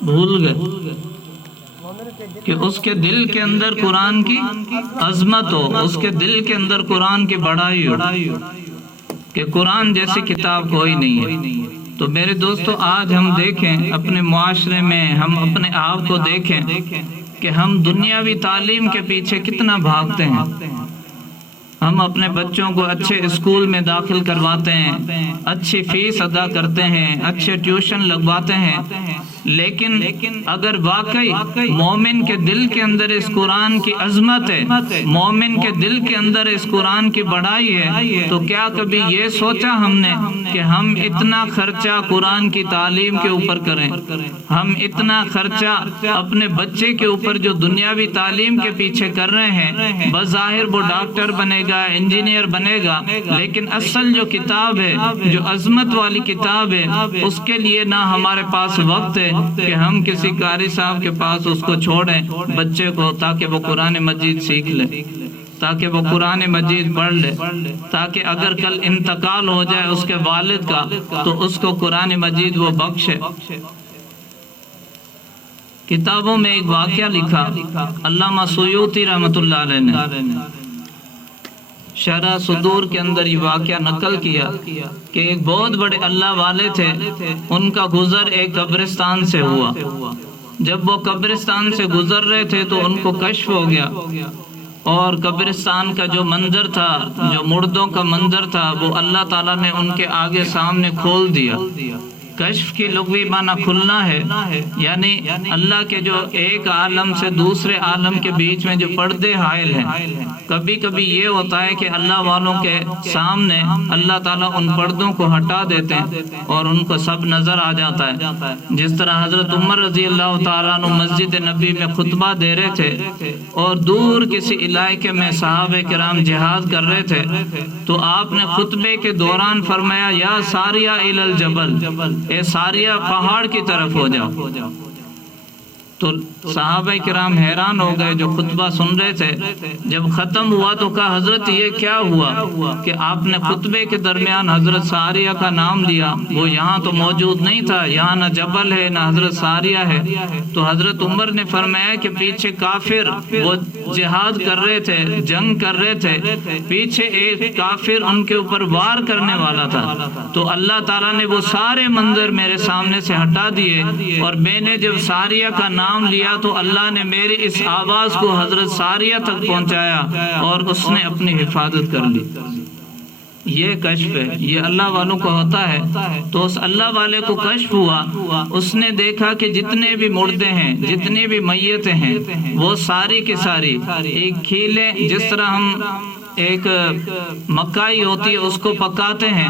بھول گئے کہ اس کے دل کے اندر قرآن کی عظمت ہو، اس کے دل کے اندر قرآن کی بڑائی ہو کہ قرآن جیسی کتاب کوئی نہیں ہے۔ تو میرے دوستو، آج ہم دیکھیں اپنے معاشرے میں، ہم اپنے آپ کو دیکھیں کہ ہم دنیاوی تعلیم کے پیچھے کتنا بھاگتے ہیں۔ ہم اپنے بچوں کو اچھے اسکول میں داخل کرواتے ہیں، اچھی فیس ادا کرتے ہیں، اچھے ٹیوشن لگواتے ہیں، لیکن اگر واقعی مومن کے دل کے اندر اس قرآن کی عظمت ہے، مومن کے دل کے اندر اس قرآن کی بڑائی ہے، تو کیا کبھی یہ سوچا ہم نے کہ ہم اتنا خرچہ قرآن کی تعلیم کے اوپر کریں، ہم اتنا خرچہ اپنے بچے کے اوپر جو دنیاوی تعلیم کے پیچھے کر رہے ہیں؟ بظاہر وہ ڈاکٹر بنے گا، انجینئر بنے گا، لیکن اصل جو کتاب ہے، جو عظمت والی کتاب ہے، اس کے لیے نہ ہمارے پاس وقت ہے کہ ہم کسی قاری صاحب کے پاس اس کو چھوڑیں بچے کو، تاکہ وہ قرآن مجید سیکھ لے، تاکہ وہ قرآن مجید پڑھ لے، تاکہ اگر کل انتقال ہو جائے اس کے والد کا تو اس کو قرآن مجید وہ بخشے۔ کتابوں میں ایک واقعہ لکھا علامہ سیوطی رحمۃ اللہ علیہ نے، شرح صدور کے اندر یہ واقعہ نقل کیا کہ ایک بہت بڑے اللہ والے تھے، ان کا گزر ایک قبرستان سے ہوا۔ جب وہ قبرستان سے گزر رہے تھے تو ان کو کشف ہو گیا، اور قبرستان کا جو منظر تھا، جو مردوں کا منظر تھا، وہ اللہ تعالیٰ نے ان کے آگے سامنے کھول دیا۔ کشف کی لغوی معنی کھلنا ہے، یعنی اللہ کے جو ایک عالم سے دوسرے عالم کے بیچ میں جو پردے حائل ہیں۔ کبھی کبھی یہ ہوتا ہے کہ اللہ والوں کے سامنے اللہ تعالیٰ ان پردوں کو ہٹا دیتے ہیں اور ان کو سب نظر آ جاتا ہے۔ جس طرح حضرت عمر رضی اللہ تعالیٰ عنہ مسجد نبی میں خطبہ دے رہے تھے اور دور کسی علاقے میں صحابہ کرام جہاد کر رہے تھے، تو آپ نے خطبے کے دوران فرمایا، یا ساریہ الی الجبل، اے ساریہ پہاڑ کی طرف ہو جاؤ۔ تو صحابہ کرام حیران ہو گئے جو خطبہ سن رہے تھے۔ جب ختم ہوا تو کہا، حضرت یہ کیا ہوا کہ آپ نے خطبے کے درمیان حضرت ساریہ کا نام لیا؟ وہ یہاں تو موجود نہیں تھا، یہاں نہ جبل ہے نہ حضرت ساریہ ہے۔ تو حضرت عمر نے فرمایا کہ پیچھے کافر وہ جہاد کر رہے تھے، جنگ کر رہے تھے، پیچھے ایک کافر ان کے اوپر وار کرنے والا تھا، تو اللہ تعالیٰ نے وہ سارے منظر میرے سامنے سے ہٹا دیے، اور میں نے جب ساریہ کا نام لیا تو اللہ نے میری اس آواز کو حضرت ساریہ تک پہنچایا اور اس نے اپنی حفاظت کر لی۔ یہ کشف ہے، یہ اللہ والوں کو ہوتا ہے۔ تو اس اللہ والے کو کشف ہوا، اس نے دیکھا کہ جتنے بھی مردے ہیں، جتنے بھی میتیں ہیں، وہ ساری کی ساری ایک کھیلے، جس طرح ہم ایک مکائی ہوتی ہے اس کو پکاتے ہیں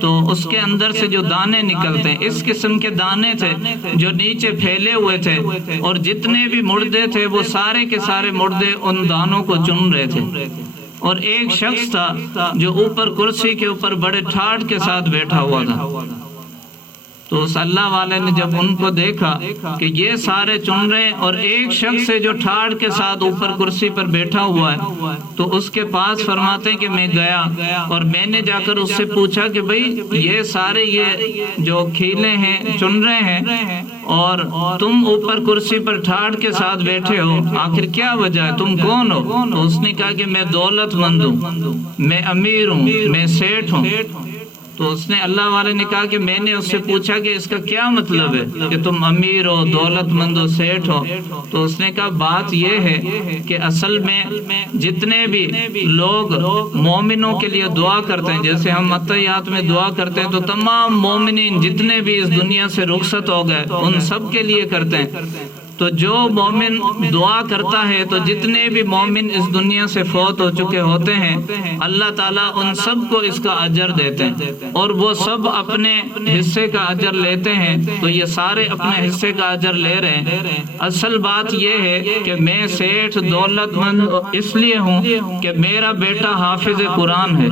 تو اس کے اندر سے جو دانے نکلتے ہیں، اس قسم کے دانے تھے جو نیچے پھیلے ہوئے تھے، اور جتنے بھی مردے تھے وہ سارے کے سارے مردے ان دانوں کو چن رہے تھے۔ اور ایک شخص تھا جو اوپر کرسی کے اوپر بڑے ٹھاٹھ کے ساتھ بیٹھا ہوا تھا۔ تو اس اللہ والے نے جب ان کو دیکھا کہ یہ سارے چن رہے ہیں اور ایک شخص ہے جو ٹھاٹھ کے ساتھ اوپر کرسی پر بیٹھا ہوا ہے، تو اس کے پاس فرماتے ہیں کہ میں گیا اور میں نے جا کر اس سے پوچھا کہ بھئی یہ سارے یہ جو کھیلے ہیں چن رہے ہیں اور تم اوپر کرسی پر ٹھاٹھ کے ساتھ بیٹھے ہو، آخر کیا وجہ ہے؟ تم کون ہو؟ تو اس نے کہا کہ میں دولت مند ہوں، میں امیر ہوں، میں سیٹھ ہوں۔ تو اس نے اللہ والے نے کہا کہ میں نے اس سے پوچھا کہ اس کا کیا مطلب ہے کہ تم امیر ہو، دولت مند ہو، سیٹھ ہو؟ تو اس نے کہا بات یہ ہے کہ اصل میں جتنے بھی لوگ مومنوں کے لیے دعا کرتے ہیں، جیسے ہم عطیات میں دعا کرتے ہیں، تو تمام مومنین جتنے بھی اس دنیا سے رخصت ہو گئے ان سب کے لیے کرتے ہیں۔ تو جو مومن دعا کرتا ہے تو جتنے بھی مومن اس دنیا سے فوت ہو چکے ہوتے ہیں، اللہ تعالیٰ ان سب کو اس کا اجر دیتے ہیں اور وہ سب اپنے حصے کا اجر لیتے ہیں۔ تو یہ سارے اپنے حصے کا اجر لے رہے ہیں۔ اصل بات یہ ہے کہ میں سیٹھ دولت مند اس لیے ہوں کہ میرا بیٹا حافظ قرآن ہے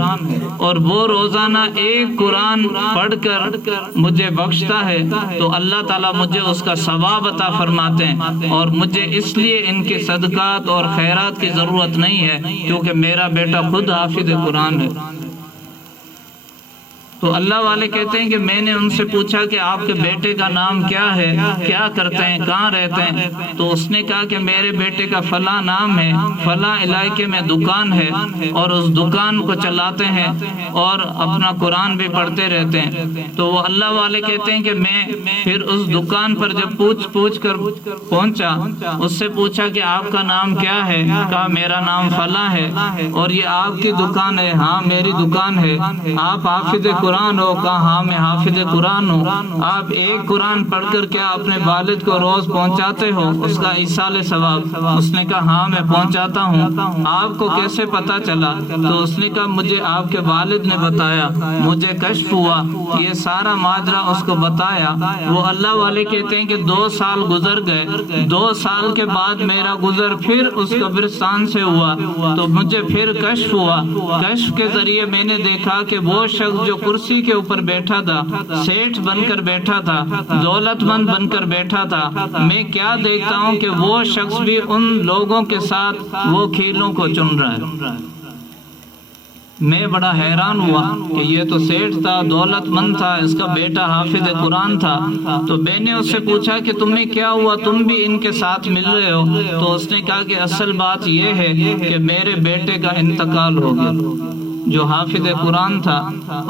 اور وہ روزانہ ایک قرآن پڑھ کر مجھے بخشتا ہے، تو اللہ تعالیٰ مجھے اس کا ثواب عطا فرماتے ہیں، اور مجھے اس لیے ان کے صدقات اور خیرات کی ضرورت نہیں ہے کیونکہ میرا بیٹا خود حافظ قرآن ہے۔ تو تو اللہ والے کہتے ہیں کہ میں نے ان سے پوچھا کہ آپ کے بیٹے کا نام کیا ہے، کیا کرتے ہیں، کہاں رہتے ہیں؟ تو اس نے کہا کہ میرے بیٹے کا فلاں نام ہے، فلاں علاقے میں دکان ہے اور اس دکان کو چلاتے ہیں اور اپنا قرآن بھی پڑھتے رہتے ہیں۔ تو وہ اللہ والے کہتے ہیں کہ میں پھر اس دکان پر جب پوچھ کر پہنچا، اس سے پوچھا کہ آپ کا نام کیا ہے؟ کہا میرا نام فلاں ہے۔ اور یہ آپ کی دکان ہے؟ ہاں میری دکان ہے۔ آپ حافظ قرآن ہو؟ کہا ہاں میں حافظ قرآن ہوں۔ آپ ایک قرآن پڑھ کر کیا اپنے والد کو روز پہنچاتے ہو اس کا ایصال ثواب؟ اس نے کہا ہاں میں پہنچاتا ہوں۔ آپ کو کیسے پتا چلا؟ تو اس نے کہا مجھے آپ کے والد نے بتایا، مجھے کشف ہوا، یہ سارا ماجرا اس کو بتایا۔ وہ اللہ والے کہتے ہیں کہ 2 سال گزر گئے، 2 سال کے بعد میرا گزر پھر اس قبرستان سے ہوا تو مجھے پھر کشف ہوا۔ کشف کے ذریعے میں نے دیکھا کہ وہ شخص جو کرسی کے اوپر بیٹھا تھا، سیٹھ بن کر بیٹھا تھا، دولت مند بن کر بیٹھا تھا، میں کیا دیکھتا ہوں کہ وہ شخص بھی ان لوگوں کے ساتھ وہ کھیلوں کو چن رہا ہے۔ میں بڑا حیران ہوا کہ یہ تو سیٹھ تھا، دولت مند تھا، اس کا بیٹا حافظ قرآن تھا۔ تو میں نے اس سے پوچھا کہ تمہیں کیا ہوا، تم بھی ان کے ساتھ مل رہے ہو؟ تو اس نے کہا کہ اصل بات یہ ہے کہ میرے بیٹے کا انتقال ہو گیا، جو حافظ قرآن تھا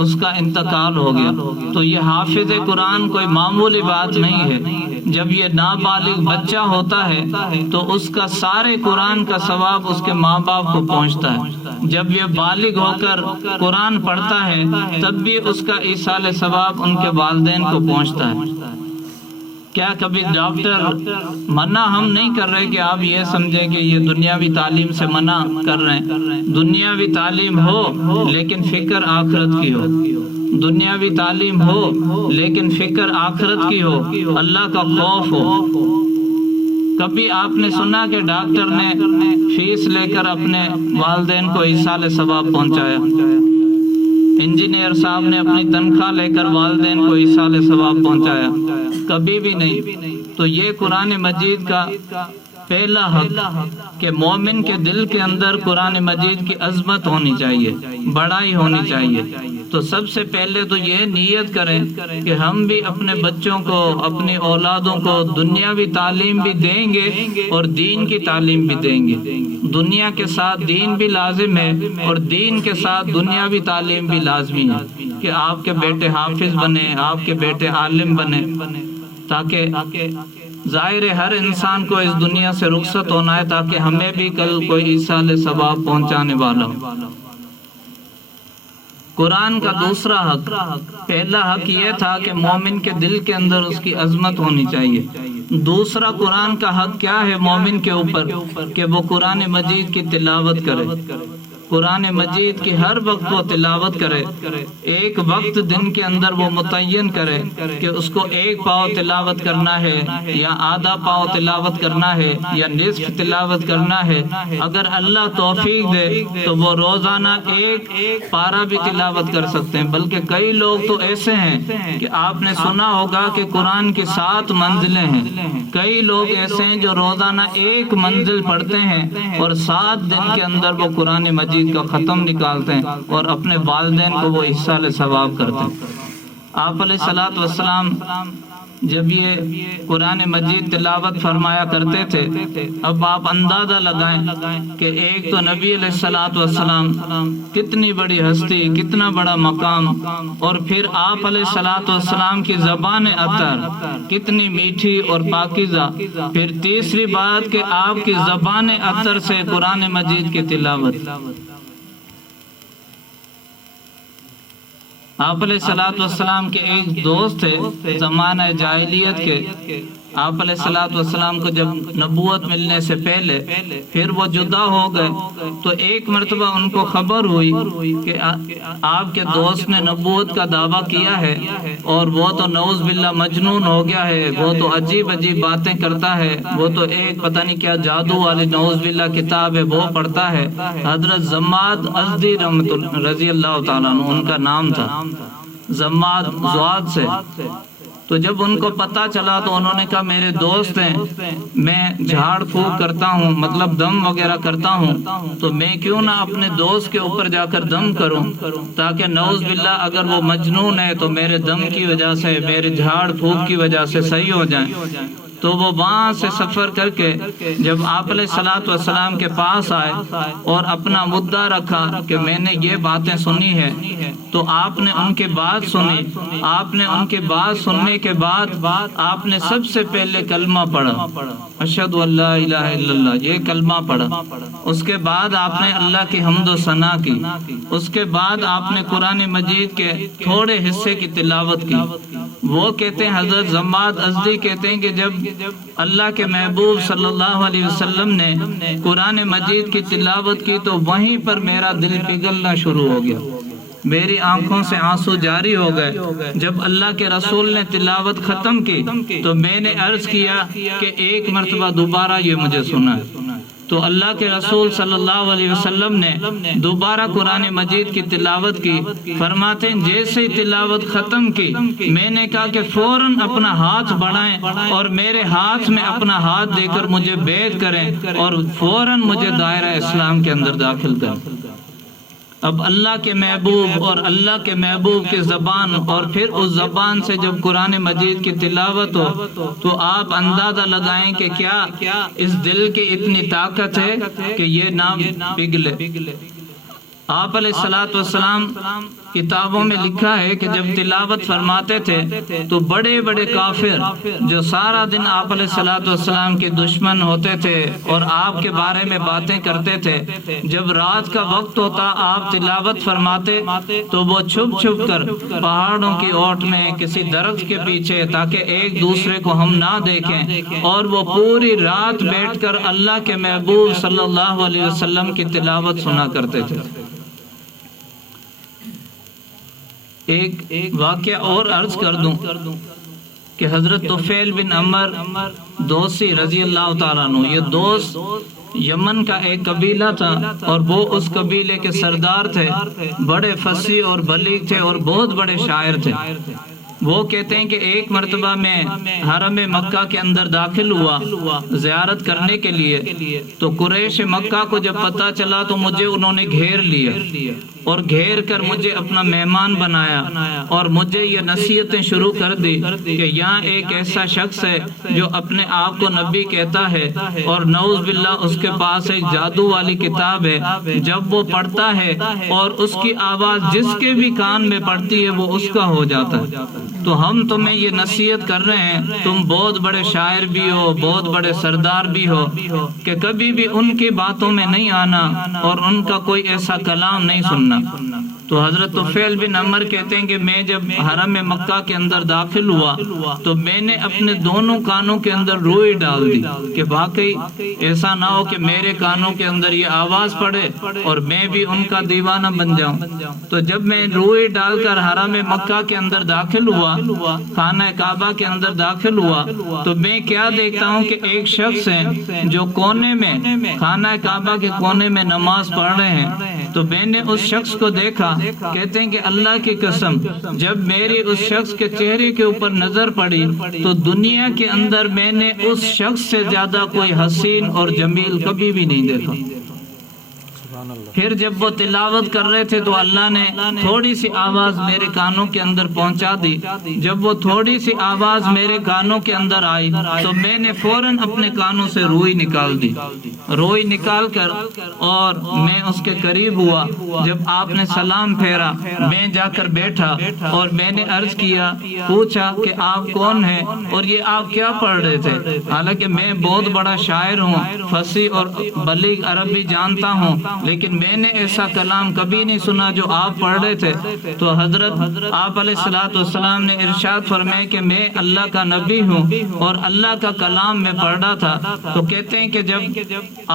اس کا انتقال ہو گیا۔ تو یہ حافظ قرآن کوئی معمولی بات نہیں ہے۔ جب یہ نابالغ بچہ ہوتا ہے تو اس کا سارے قرآن کا ثواب اس کے ماں باپ کو پہنچتا ہے۔ جب یہ بالغ ہو کر قرآن پڑھتا ہے تب بھی اس کا ایصال ثواب ان کے والدین کو پہنچتا ہے۔ کیا کبھی ڈاکٹر منع ہم نہیں کر رہے کہ آپ یہ سمجھیں کہ یہ دنیاوی تعلیم سے منع کر رہے ہیں؟ دنیاوی تعلیم ہو لیکن فکر آخرت کی ہو، دنیاوی تعلیم ہو لیکن فکر آخرت کی ہو، اللہ کا خوف ہو۔ کبھی آپ نے سنا کہ ڈاکٹر نے فیس لے کر اپنے والدین کو ایصال ثواب پہنچایا؟ انجینئر صاحب نے اپنی تنخواہ لے کر والدین کو ایصال ثواب پہنچایا؟ کبھی بھی نہیں۔ تو یہ قرآن مجید کا پہلا حق کہ مومن کے دل کے اندر قرآن مجید کی عظمت ہونی چاہیے، بڑائی ہونی چاہیے۔ تو سب سے پہلے تو یہ نیت کریں کہ ہم بھی اپنے بچوں کو، اپنی اولادوں کو دنیاوی تعلیم بھی دیں گے اور دین کی تعلیم بھی دیں گے۔ دنیا کے ساتھ دین بھی لازم ہے اور دین کے ساتھ دنیاوی تعلیم بھی لازمی ہے کہ آپ کے بیٹے حافظ بنے، آپ کے بیٹے عالم بنے، تاکہ ظاہر ہے ہر انسان کو اس دنیا سے رخصت ہونا ہے تاکہ ہمیں بھی کل کوئی ایصال ثواب پہنچانے والا ہو۔ قرآن کا دوسرا حق، پہلا حق یہ تھا کہ مومن کے دل کے اندر اس کی عظمت ہونی چاہیے۔ دوسرا قرآن کا حق کیا ہے مومن کے اوپر؟ کہ وہ قرآن مجید کی تلاوت کرے، قرآن مجید کی ہر وقت وہ تلاوت کرے۔ ایک وقت دن کے اندر وہ متعین کرے کہ اس کو 1 پاؤ تلاوت کرنا ہے یا آدھا پاؤ تلاوت کرنا ہے یا نصف تلاوت کرنا ہے۔ اگر اللہ توفیق دے تو وہ روزانہ 1 پارہ بھی تلاوت کر سکتے ہیں۔ بلکہ کئی لوگ تو ایسے ہیں کہ آپ نے سنا ہوگا کہ قرآن کی 7 منزلیں ہیں۔ کئی لوگ ایسے ہیں جو روزانہ 1 منزل پڑھتے ہیں اور 7 دن کے اندر وہ قرآن مجید کا ختم نکالتے ہیں اور اپنے والدین کو وہ ایصال ثواب کرتے ہیں۔ آپ علیہ الصلوۃ والسلام جب یہ قرآن مجید تلاوت فرمایا کرتے تھے، اب آپ اندازہ لگائیں کہ ایک تو نبی علیہ الصلوۃ والسلام کتنی بڑی ہستی، کتنا بڑا مقام، اور پھر آپ علیہ الصلوۃ والسلام کی زبان اطہر کتنی میٹھی اور پاکیزہ، پھر تیسری بات کہ آپ کی زبان اطہر سے قرآن مجید کی تلاوت۔ آپ علیہ الصلوۃ والسلام کے ایک دوست تھے زمانہ جاہلیت کے۔ آپ علیہ الصلوۃ والسلام کو جب نبوت ملنے سے پہلے پھر وہ جدا ہو گئے تو ایک مرتبہ ان کو خبر ہوئی کہ آپ کے دوست نے نبوت کا دعویٰ کیا ہے اور وہ تو نعوذ باللہ مجنون ہو گیا ہے، وہ تو عجیب عجیب باتیں کرتا ہے، وہ تو ایک پتہ نہیں کیا جادو والی نعوذ باللہ کتاب ہے وہ پڑھتا ہے۔ حضرت زماد ازدی رضی اللہ تعالیٰ عنہ ان کا نام تھا، زماد زواد سے۔ تو جب ان کو پتہ چلا تو انہوں نے کہا میرے دوست ہیں، میں جھاڑ پھونک کرتا ہوں، مطلب دم وغیرہ کرتا ہوں، تو میں کیوں نہ اپنے دوست کے اوپر جا کر دم کروں، تاکہ نعوذ باللہ اگر وہ مجنون ہے تو میرے دم کی وجہ سے، میرے جھاڑ پھونک کی وجہ سے صحیح ہو جائیں۔ تو وہ وہاں سے سفر کر کے جب آپ علیہ الصلوۃ والسلام کے پاس آئے اور اپنا مدعا رکھا کہ میں نے یہ باتیں سنی ہے، تو آپ نے ان کی بات سنی۔ آپ نے ان کی بات سننے کے بعد آپ نے سب سے پہلے کلمہ پڑھا، اشہد ان لا الہ الا اللہ، یہ کلمہ پڑھا۔ اس کے بعد آپ نے اللہ کی حمد و ثنا کی۔ اس کے بعد آپ نے قرآن مجید کے تھوڑے حصے کی تلاوت کی۔ وہ کہتے ہیں، حضرت زماد ازدی کہتے ہیں کہ جب اللہ کے محبوب صلی اللہ علیہ وسلم نے قرآن مجید کی تلاوت کی تو وہیں پر میرا دل پگھلنا شروع ہو گیا، میری آنکھوں سے آنسو جاری ہو گئے۔ جب اللہ کے رسول نے تلاوت ختم کی تو میں نے عرض کیا کہ ایک مرتبہ دوبارہ یہ مجھے سنا ہے۔ تو اللہ کے رسول صلی اللہ علیہ وسلم نے دوبارہ قرآن مجید کی تلاوت کی۔ فرماتے ہیں جیسے ہی تلاوت ختم کی میں نے کہا کہ فوراً اپنا ہاتھ بڑھائیں اور میرے ہاتھ میں اپنا ہاتھ دے کر مجھے بیعت کریں اور فوراً مجھے دائرہ اسلام کے اندر داخل کریں۔ اب اللہ کے محبوب اور اللہ کے محبوب کی زبان اور پھر اس زبان سے جب قرآن مجید کی تلاوت ہو تو آپ اندازہ لگائیں کہ کیا اس دل کی اتنی طاقت ہے کہ یہ نہ پگھلے۔ آپ علیہ الصلوۃ والسلام کتابوں میں لکھا ہے کہ جب تلاوت فرماتے تھے تو بڑے بڑے کافر جو سارا دن آپ علیہ الصلوۃ والسلام کے دشمن ہوتے تھے اور آپ کے بارے میں باتیں کرتے تھے، جب رات کا وقت ہوتا آپ تلاوت فرماتے تو وہ چھپ چھپ کر پہاڑوں کی اوٹ میں کسی درخت کے پیچھے تاکہ ایک دوسرے کو ہم نہ دیکھیں، اور وہ پوری رات بیٹھ کر اللہ کے محبوب صلی اللہ علیہ وسلم کی تلاوت سنا کرتے تھے۔ ایک واقعہ اور عرض کر دوں کہ حضرت طفیل بن عمر دوسی رضی اللہ تعالیٰ عنہ، یہ دوست یمن کا ایک قبیلہ تھا اور وہ اس قبیلے کے سردار تھے، بڑے فصیح اور بلیغ تھے اور بہت بڑے شاعر تھے۔ وہ کہتے ہیں کہ ایک مرتبہ میں حرم مکہ کے اندر داخل ہوا زیارت کرنے کے لیے، تو قریش مکہ کو جب پتہ چلا تو مجھے انہوں نے گھیر لیا اور گھیر کر مجھے اپنا مہمان بنایا اور مجھے یہ نصیحتیں شروع کر دی کہ یہاں ایک ایسا شخص ہے جو اپنے آپ کو نبی کہتا ہے اور نعوذ باللہ اس کے پاس ایک جادو والی کتاب ہے، جب وہ پڑھتا ہے اور اس کی آواز جس کے بھی کان میں پڑتی ہے وہ اس کا ہو جاتا ہے۔ تو ہم تمہیں یہ نصیحت کر رہے ہیں، تم بہت بڑے شاعر بھی ہو، بہت بڑے سردار بھی ہو، کہ کبھی بھی ان کی باتوں میں نہیں آنا اور ان کا کوئی ایسا کلام نہیں سننا۔ تو حضرت طفیل بن عمر کہتے ہیں کہ میں جب حرم مکہ کے اندر داخل ہوا تو میں نے اپنے دونوں کانوں کے اندر روئی ڈال دی کہ واقعی ایسا نہ ہو کہ میرے کانوں کے اندر یہ آواز پڑے اور میں بھی ان کا دیوانہ بن جاؤں۔ تو جب میں روئی ڈال کر حرم مکہ کے اندر داخل ہوا، خانہ کعبہ کے اندر داخل ہوا، تو میں کیا دیکھتا ہوں کہ ایک شخص ہے جو کونے میں خانہ کعبہ کے کونے میں نماز پڑھ رہے ہیں۔ تو میں نے اس شخص کو دیکھا، کہتے ہیں کہ اللہ کی قسم جب میری اس شخص کے چہرے کے اوپر نظر پڑی تو دنیا کے اندر میں نے اس شخص سے زیادہ کوئی حسین اور جمیل کبھی بھی نہیں دیکھا۔ پھر جب وہ تلاوت کر رہے تھے تو اللہ نے تھوڑی سی آواز میرے کانوں کے اندر پہنچا دی۔ جب وہ تھوڑی سی آواز میرے کانوں کے اندر آئی تو میں نے فوراً اپنے کانوں سے روئی نکال دی، روئی نکال کر اور میں اس کے قریب ہوا۔ جب آپ نے سلام پھیرا میں جا کر بیٹھا اور میں نے عرض کیا، پوچھا کہ آپ کون ہیں اور یہ آپ کیا پڑھ رہے تھے؟ حالانکہ میں بہت بڑا شاعر ہوں، فصیح اور بلیغ عربی جانتا ہوں، لیکن میں نے ایسا کلام کبھی نہیں سنا جو آپ پڑھ رہے تھے۔ تو حضرت آپ علیہ الصلوۃ والسلام نے ارشاد فرمایا کہ میں اللہ کا نبی ہوں اور اللہ کا کلام میں پڑھ رہا تھا۔ تو کہتے ہیں کہ جب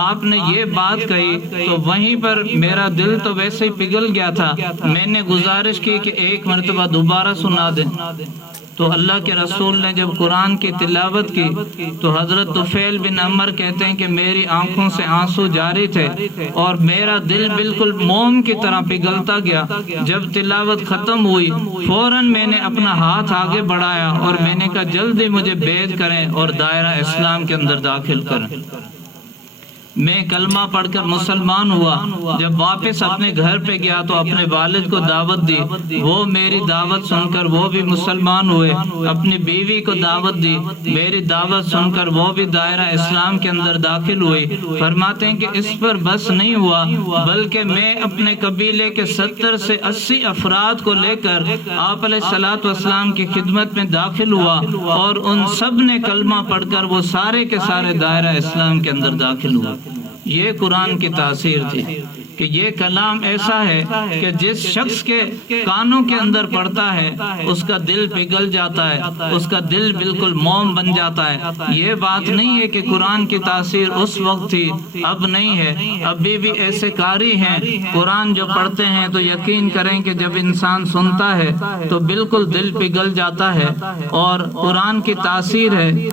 آپ نے یہ بات کہی تو وہیں پر میرا دل تو ویسے ہی پگھل گیا تھا۔ میں نے گزارش کی کہ ایک مرتبہ دوبارہ سنا دیں۔ تو اللہ کے رسول نے جب قرآن کی تلاوت کی تو حضرت طفیل بن عمر کہتے ہیں کہ میری آنکھوں سے آنسو جاری تھے اور میرا دل بالکل موم کی طرح پگھلتا گیا۔ جب تلاوت ختم ہوئی فوراً میں نے اپنا ہاتھ آگے بڑھایا اور میں نے کہا جلدی مجھے بیعت کریں اور دائرہ اسلام کے اندر داخل کریں۔ میں کلمہ پڑھ کر مسلمان ہوا۔ جب واپس اپنے گھر پہ گیا تو اپنے والد کو دعوت دی، وہ میری دعوت سن کر وہ بھی مسلمان ہوئے۔ اپنی بیوی کو دعوت دی، میری دعوت سن کر وہ بھی دائرہ اسلام کے اندر داخل ہوئی۔ فرماتے ہیں کہ اس پر بس نہیں ہوا بلکہ میں اپنے قبیلے کے 70 سے 80 افراد کو لے کر آپ علیہ الصلوۃ والسلام کی خدمت میں داخل ہوا اور ان سب نے کلمہ پڑھ کر وہ سارے کے سارے دائرہ اسلام کے اندر داخل ہوئے۔ یہ قرآن کی تاثیر تھی کہ یہ کلام ایسا ہے کہ جس شخص کے کانوں کے اندر پڑتا ہے اس کا دل پگھل جاتا ہے، اس کا دل بالکل موم بن جاتا ہے۔ یہ بات نہیں ہے کہ قرآن کی تاثیر اس وقت تھی اب نہیں ہے، ابھی بھی ایسے قاری ہیں قرآن جو پڑھتے ہیں تو یقین کریں کہ جب انسان سنتا ہے تو بالکل دل پگھل جاتا ہے اور قرآن کی تاثیر ہے۔